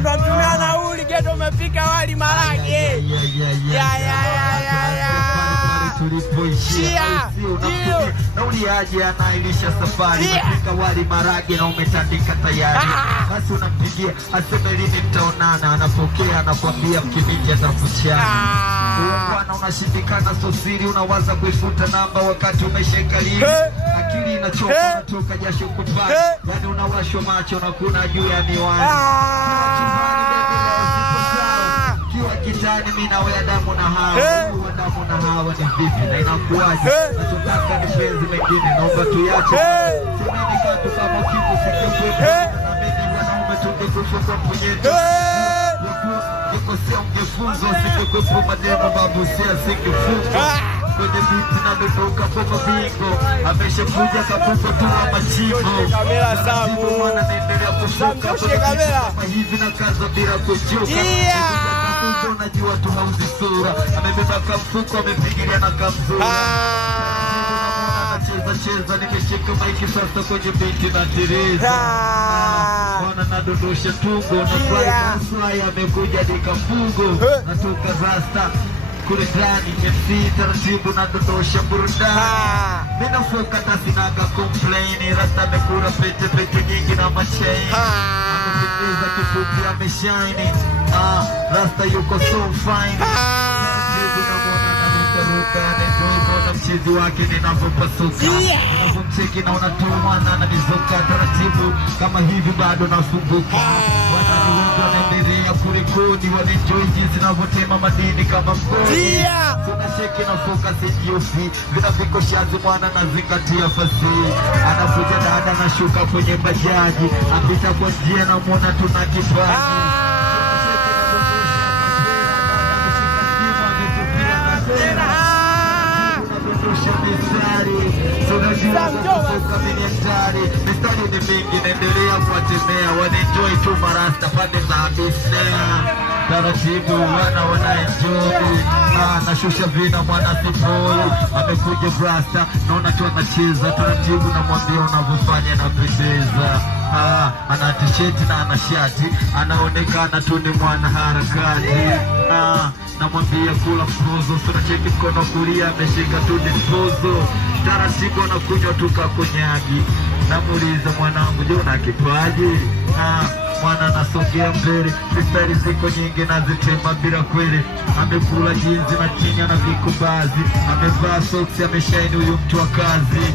unamtumia nauli geto umepika wali marage. Tulipoishia nauli aje anailisha safari kupika wali marage na umetandika tayari. Basi unampigia aseme lini mtaonana, anapokea anakuambia mkimiji atakuchana. Bwana unashindikana sosiri, unawaza kuifuta namba wakati umesheka lini. Akili inachoka natoka jasho kupani, yani unawashwa macho na kuna juu ya miwani. Kiwa kitani mimi na wewe damu na hawa, damu na hawa ni vipi na inakuaje? Nataka nipenzi mengine naomba tuache. Simeni katu kama kitu sikwepo. Na mimi wanaume tungekufa kwa punyeto. Nikosea ungefunzo sikwepo mademo babu sia singefunga. Kwenye biti na dodoka kwa bingo ameshakuja kapuko tu wa machimbo. Kamera samu mwana naendelea kufunga kama hivi na kaza bila kuchoka. Unajua tu hauzi sura, amebeba kamfuko amepigilia na kamzura. Cheza nimeshika maiki sasa kwenye binti na Teresa. Wana nadondosha tungo na fly amekuja nikamfungo. Natoka rasta kule ndani MC taratibu nadondosha burudani. Mimi nafoka tasinaga complain, rasta amekula pete nyingi na machain. Amependeza kifupi ameshine. Rasta yuko so fine. Na mchizi wake ninapopasuka ninapomcheki na unatumana na mizoka taratibu kama hivi bado nafunguka. Wanani wengi wanaendelea kurekodi wanenjoy jinsi navyotema madini kama mgodi. Tunasheki na focus injufi vina viko shazi mwana na zingatia fasihi. Anakuja dada na shuka kwenye bajaji apita kwa njia na muona tuna kipaji. Mistari ni mingi naendelea kuwatemea wanenjoy tu marasta pande za abisnea. Taratibu wanaenjoy. Nashusha vina mwana sipoi amekuja brasta naona tu anacheza taratibu na mwambia unavyofanya na pendeza. Ana t-shirt na ana shati anaonekana tu ni mwana harakati. Namwambia kula mpozo sura cheki mkono kulia ameshika tu dispozo. Taratibu anakunywa tukakonyagi. Namuuliza mwanangu je una kipaji? Mwana nasogea mbele mistari ziko nyingi nazitema bila kweli. Amekula jinzi na chini na vikubazi. Amevaa socks ameshaini huyu mtu wa kazi.